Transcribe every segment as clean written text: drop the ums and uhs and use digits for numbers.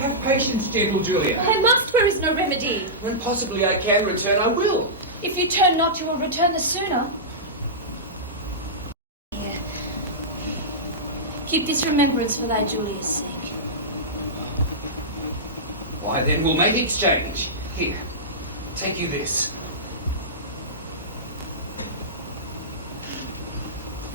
Have patience, gentle Julia. I must, where is no remedy. When possibly I can return, I will. If you turn not, you will return the sooner. Here. Keep this remembrance for thy Julia's sake. Why, then we'll make exchange. Here, take you this.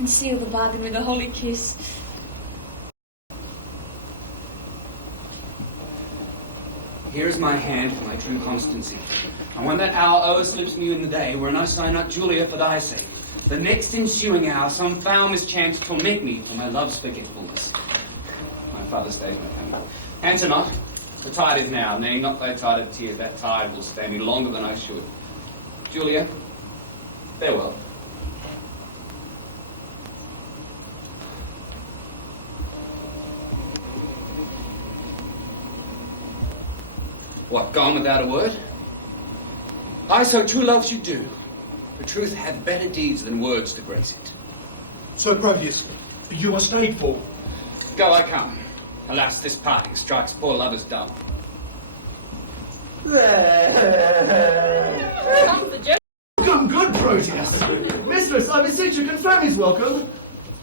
And seal the bargain with a holy kiss. Here is my hand for my true constancy. And when that hour overslips me in the day, wherein I sign not Julia for thy sake, the next ensuing hour some foul mischance torment me for my love's forgetfulness. My father stays my family. Answer not. The tide is now, nay, not thy tide of tears. That tide will stay me longer than I should. Julia, farewell. What, gone without a word? I so true love should do. For truth hath better deeds than words to grace it. So, Proteus, you are stayed for. Go I come. Alas, this parting strikes poor lovers dumb. Comes the joke. Welcome, good Proteus. Mistress, I beseech you, confirm his welcome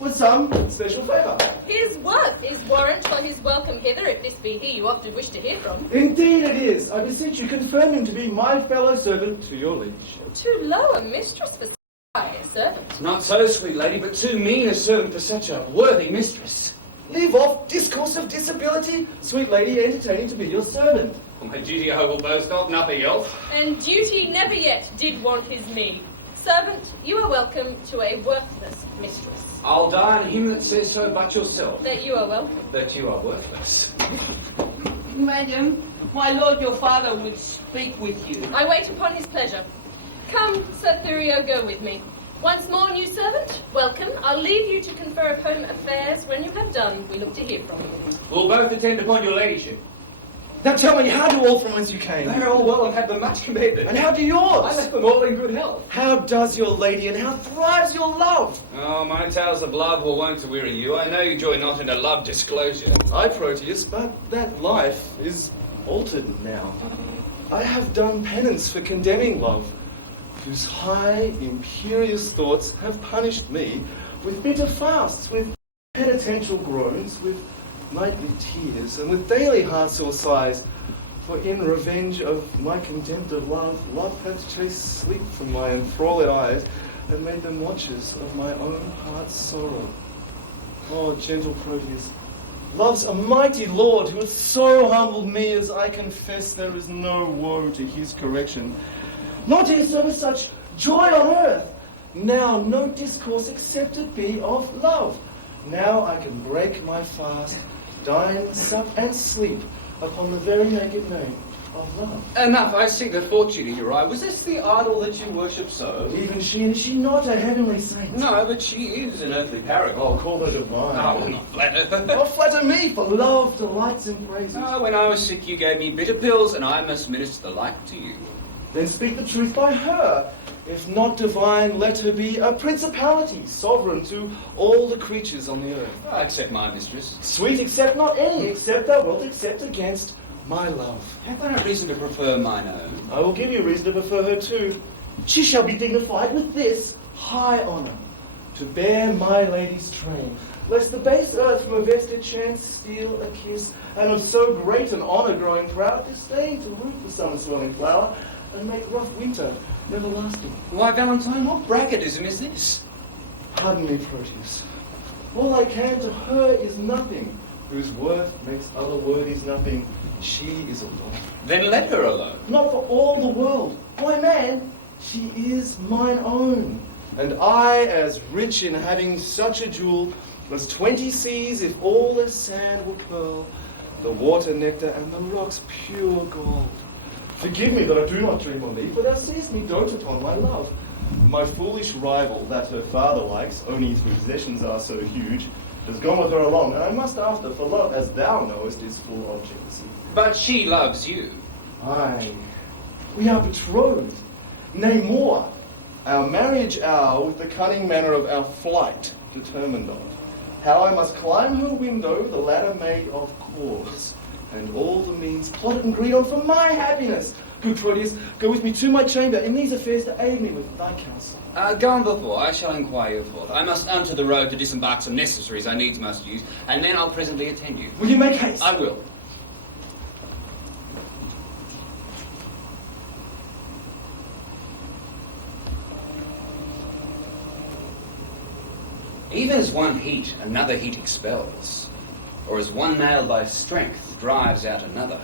with some special favour. His what is warrant for his welcome hither, if this be he you often wish to hear from? Indeed it is. I beseech you, confirm him to be my fellow servant to your liege. Too low a mistress for a servant. Not so, sweet lady, but too mean a servant for such a worthy mistress. Leave off discourse of disability, sweet lady, entertaining to be your servant. For my duty I will boast of, nothing else. And duty never yet did want his meed. Servant, you are welcome to a worthless mistress. I'll die on him that says so but yourself. That you are welcome. That you are worthless. Madam, my lord your father would speak with you. I wait upon his pleasure. Come, Sir Thurio, go with me. Once more, new servant, welcome. I'll leave you to confer of home affairs. When you have done, we look to hear from you. We'll both attend upon your ladyship. Now tell me, how do all from whence you came? They are all well and have them much commended. And how do yours? I left them all in good health. How does your lady, and how thrives your love? Oh, my tales of love will wont to weary you. I know you joy not in a love disclosure. I, Proteus, but that life is altered now. I have done penance for condemning love, whose high, imperious thoughts have punished me with bitter fasts, with penitential groans, with nightly tears, and with daily heart-sore sighs. For in revenge of my contempt of love, love hath chased sleep from my enthralled eyes, and made them watchers of my own heart's sorrow. Oh, gentle Proteus, love's a mighty lord, who hath so humbled me, as I confess there is no woe to his correction. Not is there such joy on earth. Now no discourse except it be of love. Now I can break my fast, dine, sup, and sleep upon the very naked name of love. Enough, I see the fortune in your eye. Was this the idol that you worship so? Even she, is she not a heavenly saint? No, but she is an earthly paragon. Oh, call her divine. I will not flatter her. Oh, flatter me, for love delights in praises. When I was sick, you gave me bitter pills, and I must minister the like to you. Then speak the truth by her. If not divine, let her be a principality, sovereign to all the creatures on the earth. I accept my mistress. Sweet, accept not any, except thou wilt accept against my love. Have I a reason to prefer mine own? I will give you reason to prefer her too. She shall be dignified with this high honour, to bear my lady's train, lest the base earth from a vested chance steal a kiss, and of so great an honour growing proud, disdain to root the summer-swelling flower, and make rough winter everlasting. Why, Valentine, what bracketism is this? Pardon me, Proteus. All I can to her is nothing, whose worth makes other worthies nothing. She is alone. Then let her alone. Not for all the world. Why, man, she is mine own. And I, as rich in having such a jewel, as 20 seas if all their sand were pearl, the water nectar and the rocks pure gold. Forgive me that I do not dream on thee, for thou seest me dote upon my love. My foolish rival, that her father likes, only his possessions are so huge, has gone with her along, and I must after, for love, as thou knowest, is full of jealousy. But she loves you. Aye, we are betrothed. Nay, more, our marriage hour with the cunning manner of our flight determined of. How I must climb her window, the ladder made of cords, and all the means plotted and agreed on for my happiness. Good Proteus, go with me to my chamber in these affairs to aid me with thy counsel. Go on before, I shall inquire your forth. I must unto the road to disembark some necessaries I needs must use, and then I'll presently attend you. Will you make haste? I will. Even as one heat another heat expels, or as one nail by strength drives out another,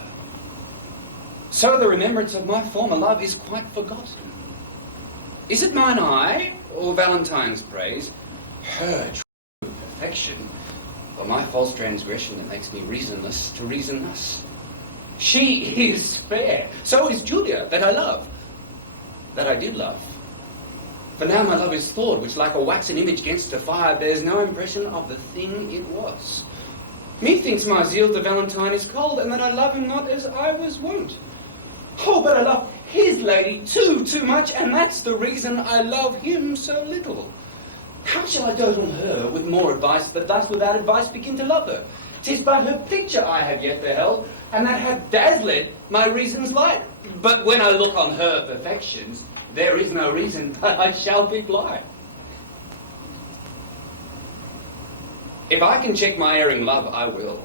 so the remembrance of my former love is quite forgotten. Is it mine eye, or Valentine's praise, her true perfection, or my false transgression that makes me reasonless to reason thus? She is fair, so is Julia, that I love, that I did love. For now my love is thawed, which like a waxen image against a fire bears no impression of the thing it was. Methinks my zeal to Valentine is cold, and that I love him not as I was wont. Oh, but I love his lady too much, and that's the reason I love him so little. How shall I dote on her with more advice, but thus without advice begin to love her? 'Tis but her picture I have yet beheld, and that hath dazzled my reason's light. But when I look on her perfections, there is no reason but I shall be blind. If I can check my erring love, I will.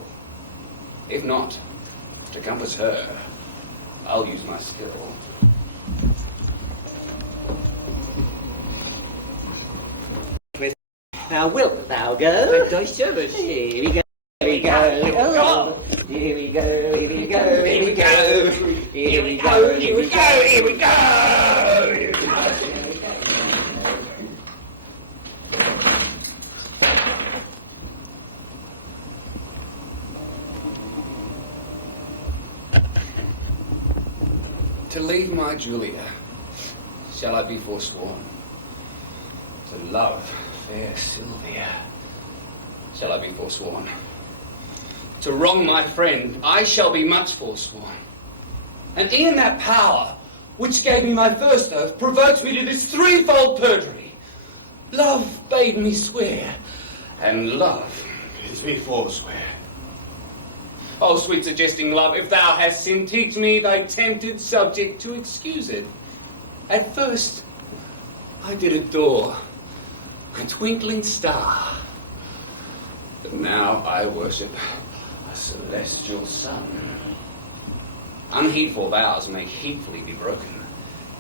If not, to compass her, I'll use my skill. Now wilt thou go? Thy service. Here we go. Here we go. Oh. Here we go. Here we go. Here we go. Here we go. Here we go. Here we go. To leave my Julia, shall I be forsworn? To love fair Sylvia, shall I be forsworn? To wrong my friend, I shall be much forsworn. And e'en that power, which gave me my first oath, provokes me to this threefold perjury. Love bade me swear, and love bids me forswear. Oh, sweet suggesting love, if thou hast sinned, teach me thy tempted subject to excuse it. At first, I did adore a twinkling star, but now I worship a celestial sun. Unheedful vows may heedfully be broken,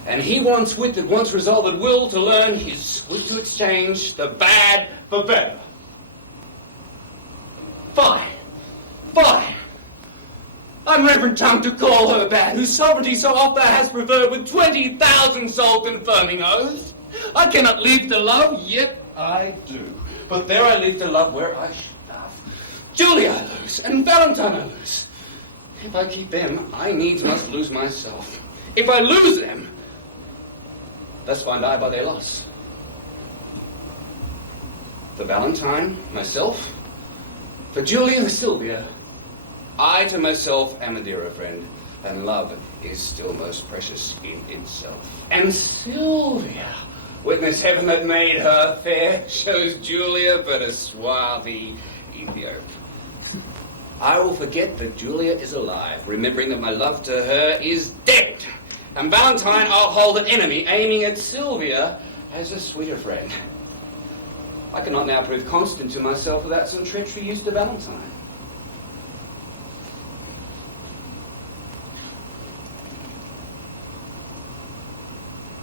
and he wants wit that once resolved will to learn his wit to exchange the bad for better. Fie! Fie! I'm reverent tongue to call her bad, whose sovereignty so oft thou hast preferred with 20,000 soul-confirming oaths. I cannot live to love, yet I do. But there I live to love where I should love. Julia I lose, and Valentine I lose. If I keep them, I needs must lose myself. If I lose them, thus find I by their loss. For Valentine, myself. For Julia, Sylvia. I to myself am a dearer friend, and love is still most precious in itself. And Sylvia, witness heaven that made her fair, shows Julia but a swarthy Ethiop. I will forget that Julia is alive, remembering that my love to her is dead. And Valentine I'll hold an enemy, aiming at Sylvia as a sweeter friend. I cannot now prove constant to myself without some treachery used to Valentine.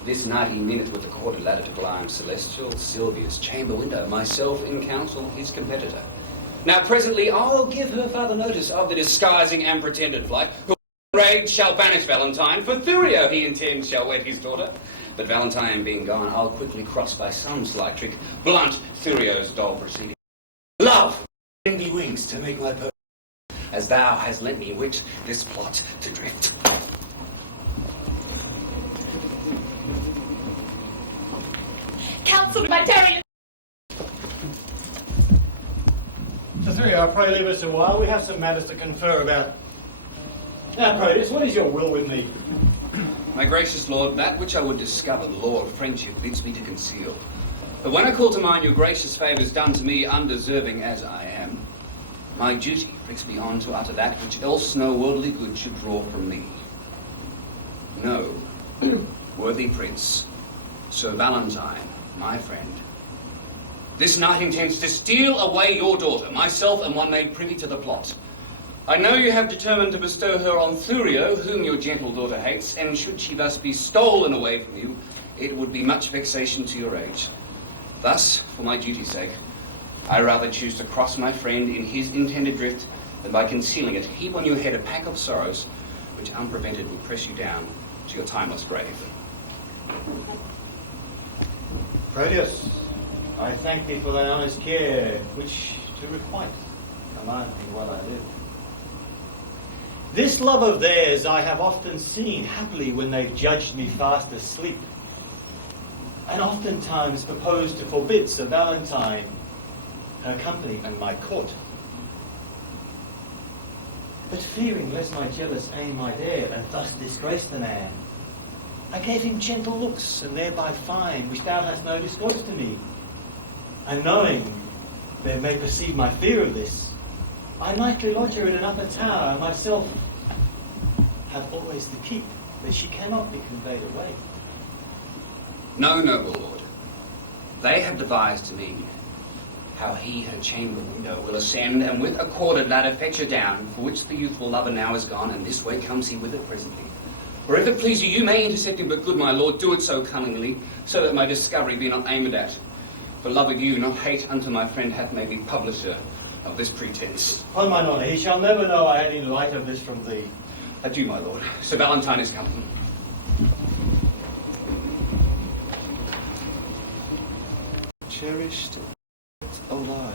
This 90 minutes with the corded ladder to climb celestial Sylvia's chamber window, myself in counsel his competitor. Now presently I'll give her father notice of the disguising and pretended flight, who rage shall banish Valentine, for Thurio he intends shall wed his daughter. But Valentine being gone, I'll quickly cross by some sly trick, blunt Thurio's dull proceeding. Love, lend me wings to make my purpose, as thou hast lent me wit this plot to drift. Counsel my Tyrion. Sir Thurio, pray leave us a while. We have some matters to confer about. Now, Proteus, what is your will with me? My gracious lord, that which I would discover, the law of friendship bids me to conceal. But when I call to mind your gracious favours done to me, undeserving as I am, My duty pricks me on to utter that which else no worldly good should draw from me. No, worthy prince, Sir Valentine, my friend, this knight intends to steal away your daughter, myself and one made privy to the plot. I know you have determined to bestow her on Thurio, whom your gentle daughter hates, and should she thus be stolen away from you, it would be much vexation to your age. Thus, for my duty's sake, I rather choose to cross my friend in his intended drift than by concealing it, heap on your head a pack of sorrows, which unprevented will press you down to your timeless grave. Proteus, I thank thee for thine honest care, which to requite command me while I live. This love of theirs I have often seen happily when they've judged me fast asleep, and oftentimes proposed to forbid Sir Valentine her company and my court. But fearing lest my jealous aim I dare, and thus disgrace the man, I gave him gentle looks, and thereby fine, which thou hast no discourse to me. And knowing they may perceive my fear of this, I nightly lodge her in an upper tower, and myself have always to keep, that she cannot be conveyed away. No, noble lord, they have devised to me how he her chamber window will ascend, and with a corded ladder fetch her down, for which the youthful lover now is gone, and this way comes he with her presently. For if it please you, you may intercept him, but good my lord, do it so cunningly, so that my discovery be not aimed at. For love of you, not hate unto my friend, hath made me publisher of this pretence. On mine honour, he shall never know I had any light of this from thee. Adieu, my lord. Sir Valentine is coming. Cherished, alive,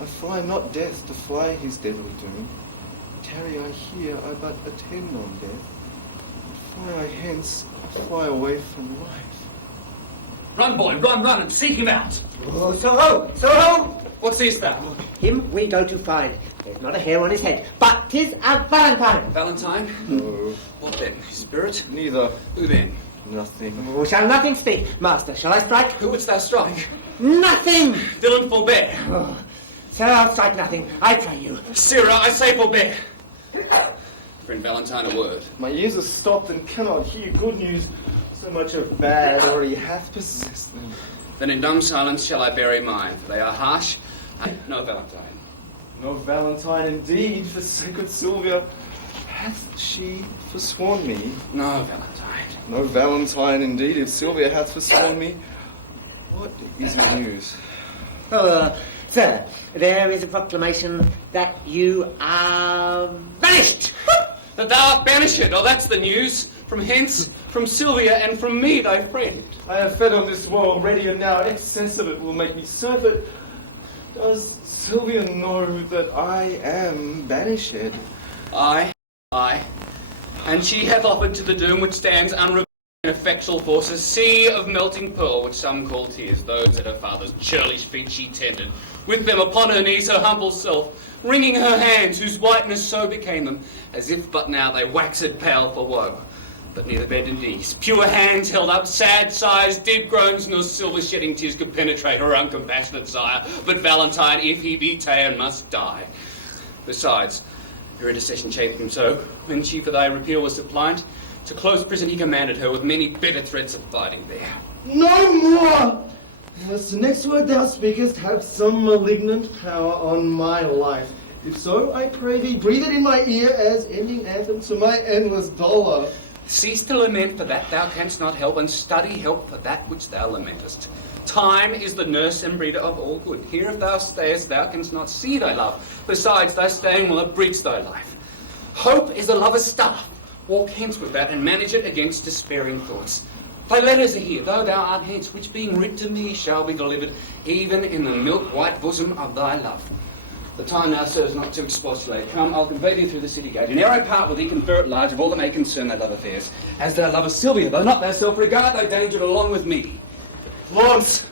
I fly not death to fly his deadly doom. Tarry I here, I but attend on death. Fly I hence, I fly away from life. Run, boy, run, and seek him out. Oh, so ho! What seest thou? Him we go to find. There's not a hair on his head, but 'tis a Valentine. Valentine? No, What then? His spirit? neither. Who then? Nothing. Oh, shall nothing speak? Master, shall I strike? Who wouldst thou strike? Nothing! Villain, forbear. Oh, sir, I'll strike nothing, I pray you. Sirrah, I say forbear. Friend Valentine, a word. My ears are stopped and cannot hear good news. So much of bad already hath possessed them. Then in dumb silence shall I bury mine, for they are harsh. No, Valentine. No Valentine indeed, for sacred Sylvia. Hath she forsworn me? No, Valentine. No Valentine indeed, if Sylvia hath forsworn me. What is your news? Sir, there is a proclamation that you are vanished. That thou art banished, oh, that's the news. From hence, from Sylvia, and from me, thy friend. I have fed on this woe already, and now excess of it will make me surfeit. Does Sylvia know that I am banished? Aye. And she hath offered to the doom which stands unrevealed in effectual force, a sea of melting pearl, which some call tears, those at her father's churlish feet she tended. With them upon her knees her humble self, wringing her hands, whose whiteness so became them, as if but now they waxed pale for woe. But neither bed and knees, pure hands held up, sad sighs, deep groans, nor silver-shedding tears could penetrate her uncompassionate sire. But Valentine, if he be ta'en, must die. Besides, her intercession chafed him so, when she for thy repeal was suppliant, to close prison he commanded her, with many bitter threats of abiding there. No more! Unless the next word thou speakest have some malignant power on my life. If so, I pray thee, breathe it in my ear as ending anthem to my endless dolour. Cease to lament for that thou canst not help, and study help for that which thou lamentest. Time is the nurse and breeder of all good. Here if thou stayest, thou canst not see thy love. Besides, thy staying will abridge thy life. Hope is a lover's staff. Walk hence with that, and manage it against despairing thoughts. Thy letters are here, though thou art hence, which being writ to me shall be delivered, even in the milk-white bosom of thy love. The time now serves not to expostulate. Come, I'll convey thee through the city gate, and ere I part with thee, confer at large of all that may concern thy love affairs. As thou lovest Sylvia, though not thyself, regard thy danger along with me. Launce,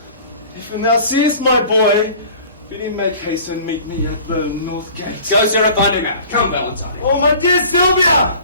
if thou seest my boy, bid him make haste and meet me at the north gate. Go, Sarah, find him out. Come, Valentine. Oh, my dear Sylvia!